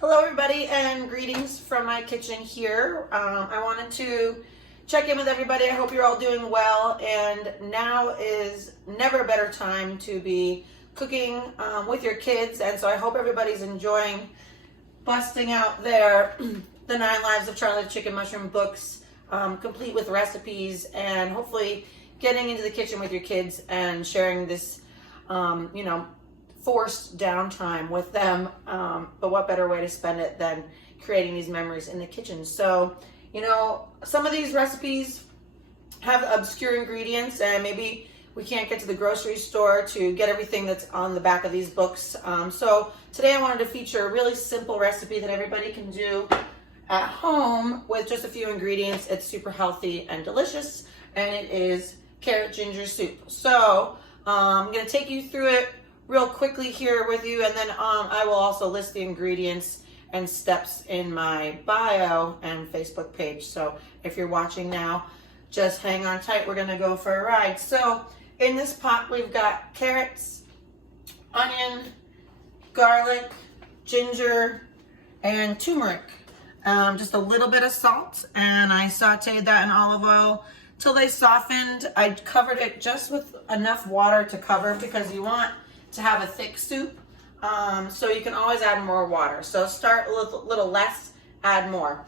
Hello everybody and greetings from my kitchen here. I wanted to check in with everybody. I hope you're all doing well, and now is never a better time to be cooking with your kids, and so I hope everybody's enjoying busting out their The 9 Lives of Charlie the Chicken Mushroom books, complete with recipes, and hopefully getting into the kitchen with your kids and sharing this forced downtime with them, but what better way to spend it than creating these memories in the kitchen. So, some of these recipes have obscure ingredients, and maybe we can't get to the grocery store to get everything that's on the back of these books. So today I wanted to feature a really simple recipe that everybody can do at home with just a few ingredients. It's super healthy and delicious, and it is carrot ginger soup. So I'm going to take you through it real quickly here with you, and then I will also list the ingredients and steps in my bio and Facebook page. So if you're watching now, just hang on tight. We're gonna go for a ride. So in this pot, we've got carrots, onion, garlic, ginger, and turmeric. Just a little bit of salt, and I sauteed that in olive oil till they softened. I covered it just with enough water to cover, because you want to have a thick soup, so you can always add more water. So start a little less, add more.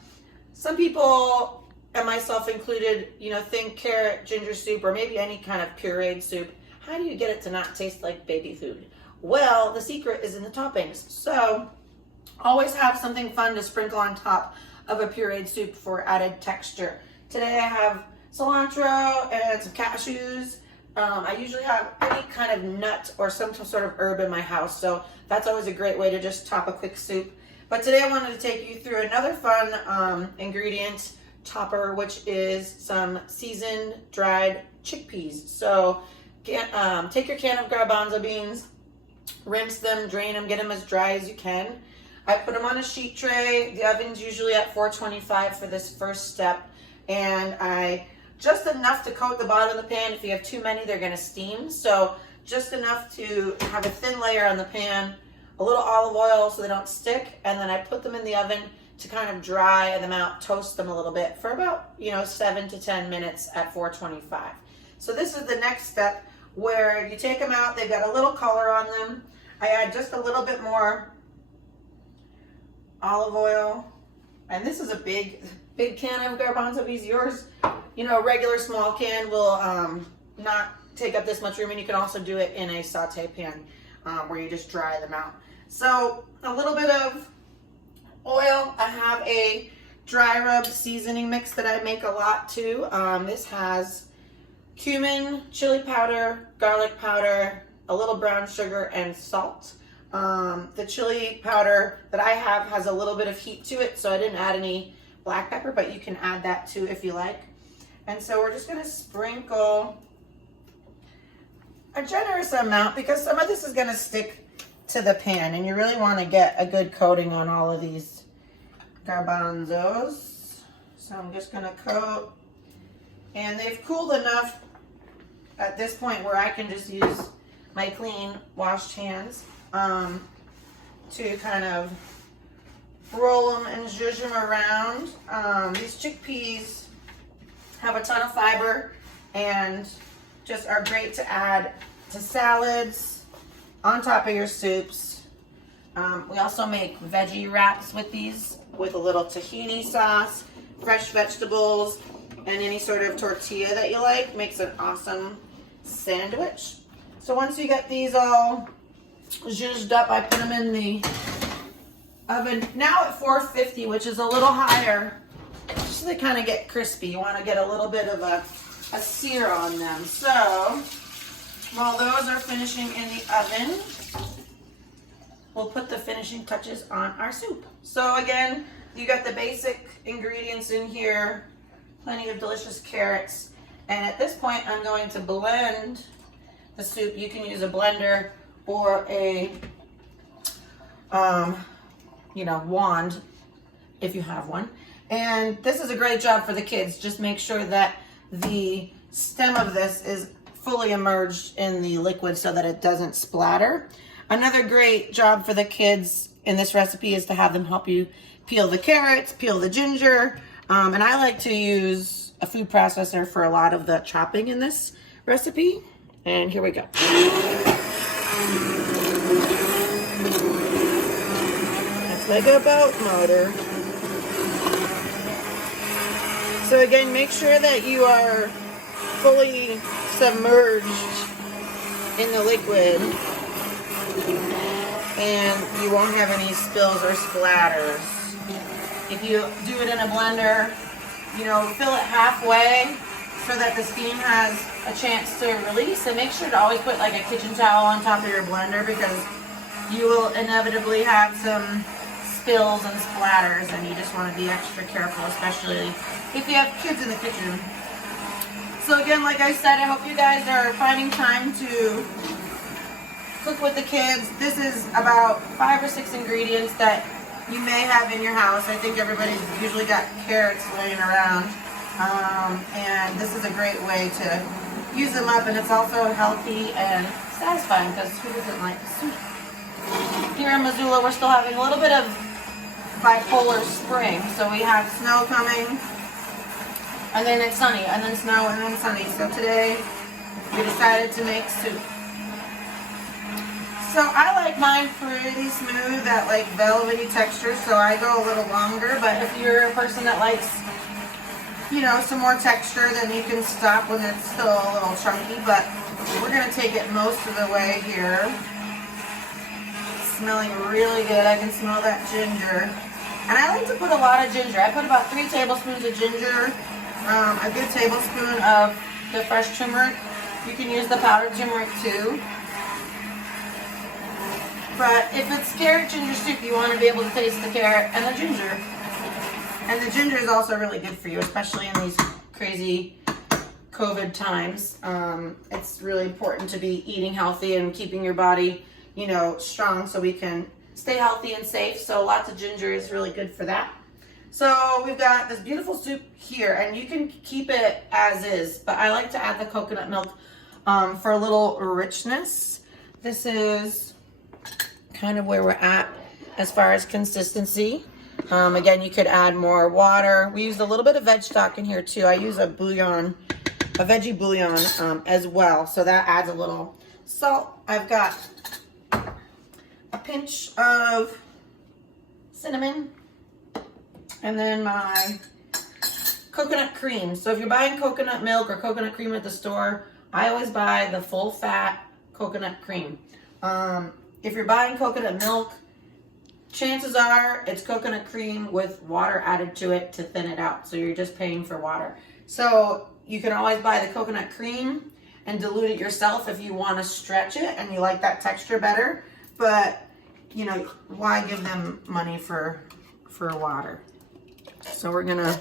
Some people, and myself included, think carrot ginger soup or maybe any kind of pureed soup. How do you get it to not taste like baby food? Well, the secret is in the toppings. So always have something fun to sprinkle on top of a pureed soup for added texture. Today I have cilantro and some cashews. I usually have any kind of nut or some sort of herb in my house, so that's always a great way to just top a quick soup. But today I wanted to take you through another fun ingredient topper, which is some seasoned dried chickpeas. So take your can of garbanzo beans, rinse them, drain them, get them as dry as you can. I put them on a sheet tray. The oven's usually at 425 for this first step, and just enough to coat the bottom of the pan. If you have too many, they're going to steam. So just enough to have a thin layer on the pan, a little olive oil so they don't stick, and then I put them in the oven to kind of dry them out, toast them a little bit for about 7 to 10 minutes at 425. So this is the next step, where you take them out. They've got a little color on them. I add just a little bit more olive oil, and this is a big can of garbanzo beans. Yours, a regular small can will not take up this much room, and you can also do it in a saute pan where you just dry them out. So a little bit of oil. I have a dry rub seasoning mix that I make a lot too. This has cumin, chili powder, garlic powder, a little brown sugar, and salt. The chili powder that I have has a little bit of heat to it, so I didn't add any black pepper, but you can add that too if you like. And so we're just going to sprinkle a generous amount, because some of this is going to stick to the pan, and you really want to get a good coating on all of these garbanzos. So I'm just going to coat, and they've cooled enough at this point where I can just use my clean washed hands to kind of roll them and zhuzh them around. These chickpeas have a ton of fiber and just are great to add to salads, on top of your soups. We also make veggie wraps with these, with a little tahini sauce, fresh vegetables, and any sort of tortilla that you like. Makes an awesome sandwich. So once you get these all zhuzhed up, I put them in the oven now at 450, which is a little higher, just so they kind of get crispy. You want to get a little bit of a sear on them. So while those are finishing in the oven, we'll put the finishing touches on our soup. So again, you got the basic ingredients in here, plenty of delicious carrots, and at this point I'm going to blend the soup. You can use a blender or a wand if you have one. And this is a great job for the kids. Just make sure that the stem of this is fully immersed in the liquid so that it doesn't splatter. Another great job for the kids in this recipe is to have them help you peel the carrots, peel the ginger. And I like to use a food processor for a lot of the chopping in this recipe. And here we go. It's like a boat motor. So again, make sure that you are fully submerged in the liquid and you won't have any spills or splatters. If you do it in a blender, you know, fill it halfway so that the steam has a chance to release, and make sure to always put like a kitchen towel on top of your blender because you will inevitably have some spills and splatters, and you just want to be extra careful, especially if you have kids in the kitchen. So again, like I said, I hope you guys are finding time to cook with the kids. This is about 5 or 6 ingredients that you may have in your house. I think everybody's usually got carrots laying around. And this is a great way to use them up, and it's also healthy and satisfying because who doesn't like sweet? Here in Missoula, we're still having a little bit of bipolar spring. So we have snow coming, and then it's sunny, and then snow, and then sunny. So today we decided to make soup. So I like mine pretty smooth, that like velvety texture, so I go a little longer. But if you're a person that likes, you know, some more texture, then you can stop when it's still a little chunky. But we're gonna take it most of the way here. It's smelling really good. I can smell that ginger. And I like to put a lot of ginger. I put about 3 tablespoons of ginger, a good tablespoon of the fresh turmeric. You can use the powdered turmeric too. But if it's carrot ginger soup, you want to be able to taste the carrot and the ginger. And the ginger is also really good for you, especially in these crazy COVID times. It's really important to be eating healthy and keeping your body, you know, strong so we can stay healthy and safe. So lots of ginger is really good for that. So we've got this beautiful soup here, and you can keep it as is, but I like to add the coconut milk for a little richness. This is kind of where we're at as far as consistency. Again, you could add more water. We used a little bit of veg stock in here too. I use a bouillon, a veggie bouillon as well, so that adds a little salt. I've got a pinch of cinnamon, and then my coconut cream. So if you're buying coconut milk or coconut cream at the store, I always buy the full fat coconut cream. If you're buying coconut milk, chances are it's coconut cream with water added to it to thin it out. So you're just paying for water. So you can always buy the coconut cream and dilute it yourself if you want to stretch it and you like that texture better. But, you know, why give them money for water? So we're going to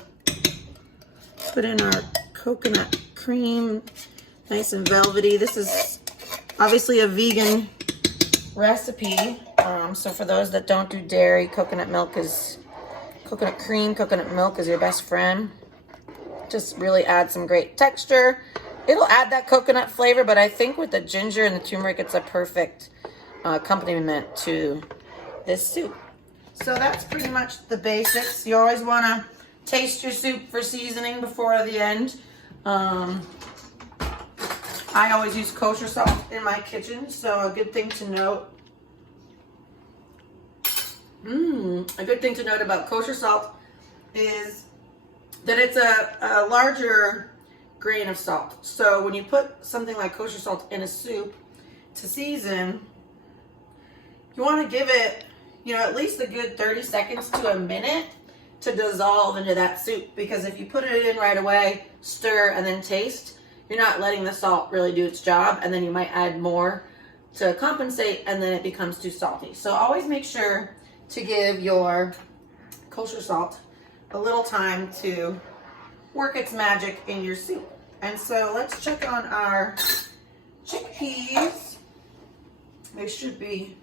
put in our coconut cream, nice and velvety. This is obviously a vegan recipe, so for those that don't do dairy, coconut cream, coconut milk is your best friend. Just really add some great texture. It'll add that coconut flavor, but I think with the ginger and the turmeric, it's a perfect accompaniment to this soup. So that's pretty much the basics. You always want to taste your soup for seasoning before the end. I always use kosher salt in my kitchen, so a good thing to note. A good thing to note about kosher salt is that it's a larger grain of salt. So when you put something like kosher salt in a soup to season, you want to give it, you know, at least a good 30 seconds to a minute to dissolve into that soup. Because if you put it in right away, stir, and then taste, you're not letting the salt really do its job, and then you might add more to compensate, and then it becomes too salty. So always make sure to give your kosher salt a little time to work its magic in your soup. And so let's check on our chickpeas. They should be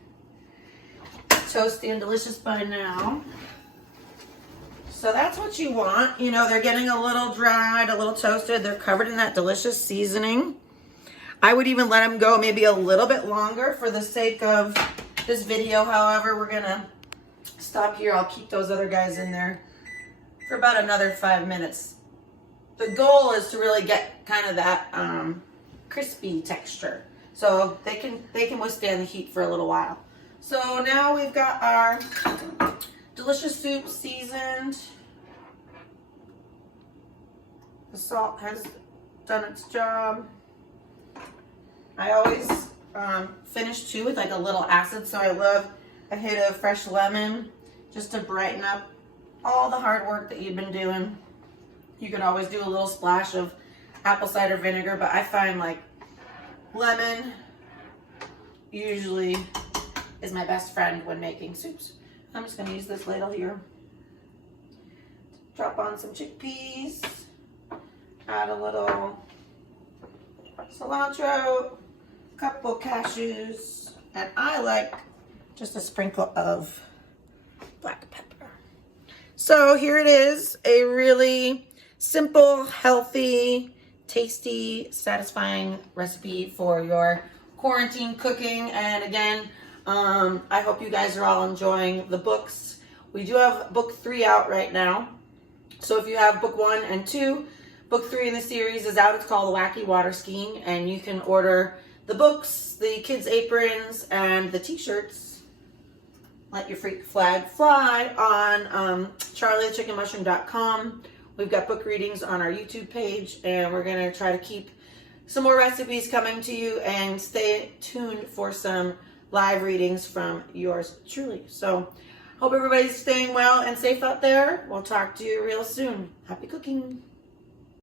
toasty and delicious by now. So that's what you want. You know, they're getting a little dried, a little toasted. They're covered in that delicious seasoning. I would even let them go maybe a little bit longer for the sake of this video. However, we're gonna stop here. I'll keep those other guys in there for about another 5 minutes. The goal is to really get kind of that crispy texture, so they can withstand the heat for a little while. So now we've got our delicious soup seasoned. The salt has done its job. I always finish too with like a little acid, so I love a hit of fresh lemon just to brighten up all the hard work that you've been doing. You can always do a little splash of apple cider vinegar, but I find like lemon usually is my best friend when making soups. I'm just going to use this ladle here. Drop on some chickpeas, add a little cilantro, a couple cashews, and I like just a sprinkle of black pepper. So here it is, a really simple, healthy, tasty, satisfying recipe for your quarantine cooking. And again, I hope you guys are all enjoying the books. We do have book 3 out right now. So if you have book 1 and 2, book 3 in the series is out. It's called The Wacky Water Skiing, and you can order the books, the kids' aprons, and the t-shirts, Let Your Freak Flag Fly, on charliethechickenmushroom.com. We've got book readings on our YouTube page, and we're going to try to keep some more recipes coming to you, and stay tuned for some live readings from yours truly. So hope everybody's staying well and safe out there. We'll talk to you real soon. Happy cooking.